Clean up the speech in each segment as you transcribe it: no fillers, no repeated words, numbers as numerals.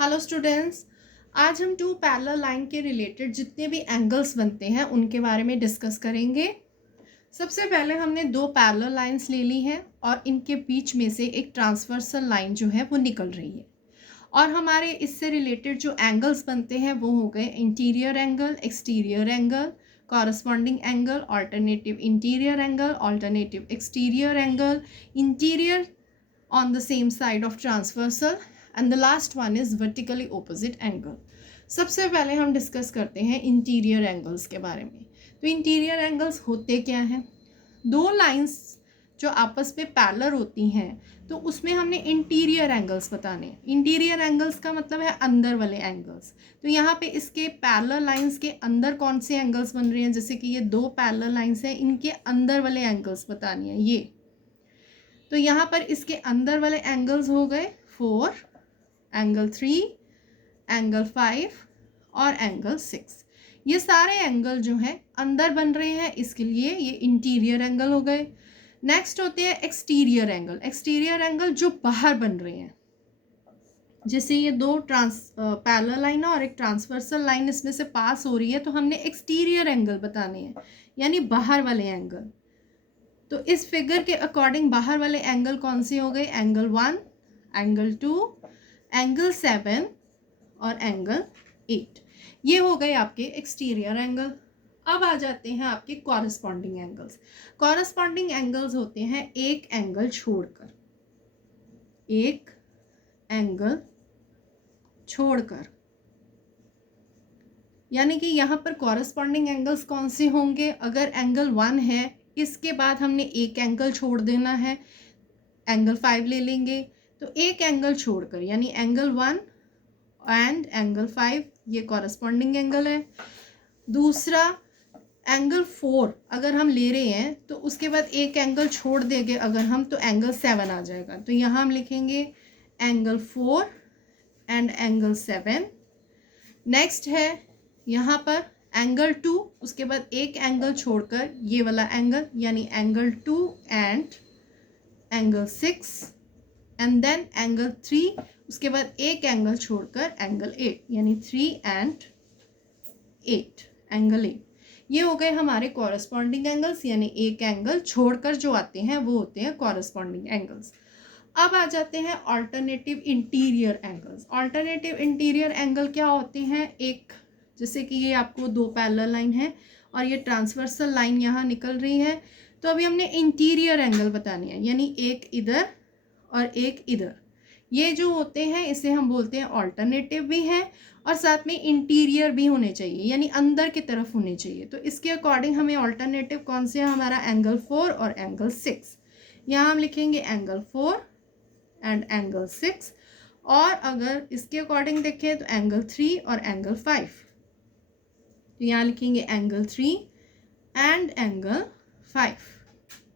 Hello students. आज हम to parallel line के रिलेटेड जितने भी एंगल्स बनते हैं उनके बारे में डिस्कस करेंगे। सबसे पहले हमने दो पैरेलल लाइंस ले ली हैं और इनके बीच में से एक ट्रांसवर्सल लाइन जो है वो निकल रही है और हमारे इससे रिलेटेड जो एंगल्स बनते हैं वो हो गए interior angle, exterior angle, corresponding angle, alternative interior angle, alternative exterior angle, interior on the same side of transversal and the last one is vertically opposite angle. सबसे पहले हम डिस्कस करते हैं इंटीरियर एंगल्स के बारे में। तो इंटीरियर एंगल्स होते क्या हैं? दो लाइंस जो आपस में पैरेलल होती हैं तो उसमें हमने इंटीरियर एंगल्स बताने हैं। इंटीरियर एंगल्स का मतलब है अंदर वाले एंगल्स। तो यहाँ पे इसके पैरेलल लाइंस के अंदर कौन से एंगल्स बन रहे हैं, जैसे कि ये दो पैरेलल लाइंस हैं, इनके अंदर वाले एंगल्स बतानी है ये। तो यहाँ पर इसके अंदर वाले एंगल्स हो गए 4, एंगल 3, एंगल 5 और एंगल 6। ये सारे एंगल जो हैं अंदर बन रहे हैं, इसके लिए ये इंटीरियर एंगल हो गए। नेक्स्ट होते हैं एक्सटीरियर एंगल। एक्सटीरियर एंगल जो बाहर बन रहे हैं, जैसे ये दो पैरेलल लाइन है और एक ट्रांसवर्सल लाइन इसमें से पास हो रही है, तो हमने एक्सटीरियर एंगल बताने हैं, यानी बाहर वाले एंगल। तो इस फिगर के अकॉर्डिंग बाहर वाले एंगल कौन से हो गए? एंगल 1, एंगल 2, एंगल 7 और एंगल 8। ये हो गए आपके एक्सटीरियर एंगल। अब आ जाते हैं आपके कॉरस्पॉन्डिंग एंगल्स। कॉरस्पॉन्डिंग एंगल्स होते हैं एक एंगल छोड़कर, एक एंगल छोड़कर, यानी कि यहाँ पर कॉरस्पॉन्डिंग एंगल्स कौन से होंगे? अगर एंगल 1 है, इसके बाद हमने एक एंगल छोड़ देना है, एंगल 5 ले लेंगे। तो एक एंगल छोड़कर, यानी एंगल 1 एंड एंगल 5, ये कॉरस्पॉन्डिंग एंगल है। दूसरा एंगल 4 अगर हम ले रहे हैं तो उसके बाद एक एंगल छोड़ देंगे अगर हम, तो एंगल 7 आ जाएगा। तो यहाँ हम लिखेंगे एंगल 4 एंड एंगल 7। नेक्स्ट है यहाँ पर एंगल 2, उसके बाद एक एंगल छोड़कर ये वाला एंगल, यानी angle 2 and angle 6, and then angle 3, उसके बाद एक एंगल छोड़कर एंगल 8, यानी 3 एंड 8, एंगल 8। ये हो गए हमारे कॉरस्पॉन्डिंग एंगल्स, यानी एक एंगल छोड़कर जो आते हैं वो होते हैं कॉरस्पॉन्डिंग एंगल्स। अब आ जाते हैं alternative interior angles. Alternative interior angle क्या होते हैं? एक, जैसे कि ये आपको दो पैरेलल लाइन है और ये ट्रांसवर्सल लाइन यहाँ निकल रही है, तो अभी हमने इंटीरियर एंगल बताने हैं, यानी एक इधर और एक इधर। ये जो होते हैं इसे हम बोलते हैं ऑल्टरनेटिव भी हैं और साथ में इंटीरियर भी होने चाहिए, यानी अंदर की तरफ होने चाहिए। तो इसके अकॉर्डिंग हमें ऑल्टरनेटिव कौन से हैं? हमारा एंगल 4 और एंगल 6। यहाँ हम लिखेंगे एंगल 4 एंड एंगल 6, और अगर इसके अकॉर्डिंग देखें तो एंगल 3 और एंगल 5। तो यहाँ लिखेंगे एंगल 3 एंड एंगल 5,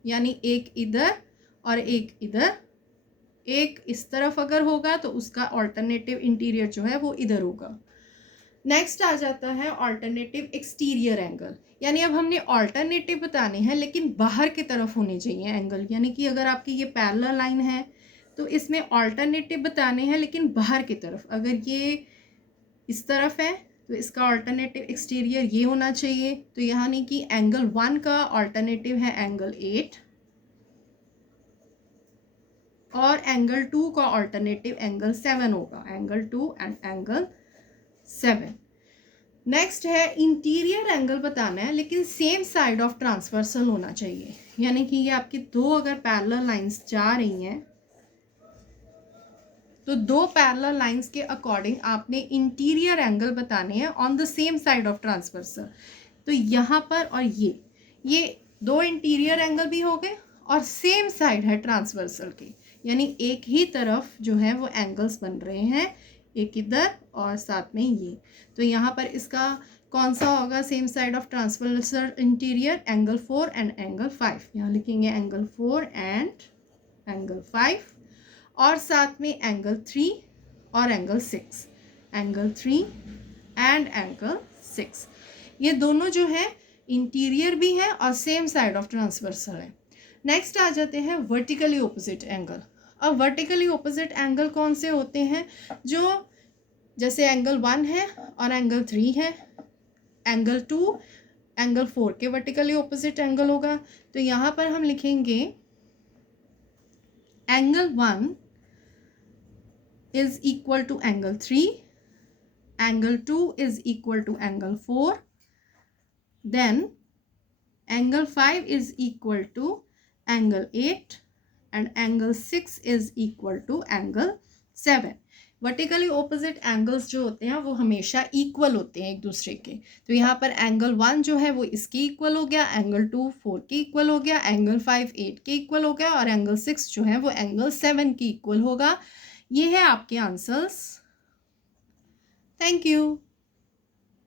यानी एक इधर और एक इधर। एक इस तरफ अगर होगा तो उसका ऑल्टरनेटिव इंटीरियर जो है वो इधर होगा। नेक्स्ट आ जाता है ऑल्टरनेटिव एक्सटीरियर एंगल, यानी अब हमने ऑल्टरनेटिव बताने हैं लेकिन बाहर की तरफ होने चाहिए एंगल, यानी कि अगर आपकी ये पैरेलल लाइन है तो इसमें ऑल्टरनेटिव बताने हैं लेकिन बाहर की तरफ। अगर ये इस तरफ है तो इसका ऑल्टरनेटिव एक्सटीरियर ये होना चाहिए। तो यानी कि एंगल 1 का ऑल्टरनेटिव है एंगल 8 और एंगल 2 का ऑल्टरनेटिव एंगल 7 होगा, एंगल 2 एंड एंगल 7। नेक्स्ट है इंटीरियर एंगल बताना है लेकिन सेम साइड ऑफ ट्रांसवर्सल होना चाहिए, यानी कि ये आपकी दो अगर पैरेलल लाइंस जा रही हैं तो दो पैरेलल लाइंस के अकॉर्डिंग आपने इंटीरियर एंगल बताने हैं on the same side of transversal. तो यहाँ पर और ये दो इंटीरियर एंगल भी हो गए और सेम साइड है ट्रांसवर्सल के, यानी एक ही तरफ जो है वो एंगल्स बन रहे हैं, एक इधर और साथ में ये। तो यहाँ पर इसका कौन सा होगा same side of transversal interior? Angle 4 and angle 5। यहाँ लिखेंगे एंगल 4 एंड एंगल 5 और साथ में एंगल 3 और एंगल 6, एंगल 3 एंड एंगल 6। ये दोनों जो है इंटीरियर भी है और सेम साइड ऑफ ट्रांसवर्सल है। नेक्स्ट आ जाते हैं वर्टिकली ऑपोजिट एंगल। अब वर्टिकली ऑपोजिट एंगल कौन से होते हैं? जो जैसे एंगल 1 है और एंगल 3 है, एंगल 2 एंगल 4 के वर्टिकली ऑपोजिट एंगल होगा। तो यहाँ पर हम लिखेंगे angle 1 is equal to angle 3, angle 2 is equal to angle 4, then angle 5 is equal to angle 8 and angle 6 is equal to angle 7। Vertically opposite angles जो होते हैं वो हमेशा इक्वल होते हैं एक दूसरे के। तो यहाँ पर एंगल 1 जो है वो इसके इक्वल हो गया, एंगल 2 4 के इक्वल हो गया, एंगल 5 8 के इक्वल हो गया और एंगल 6 जो है वो एंगल 7 के इक्वल होगा। ये है आपके आंसर्स। Thank you.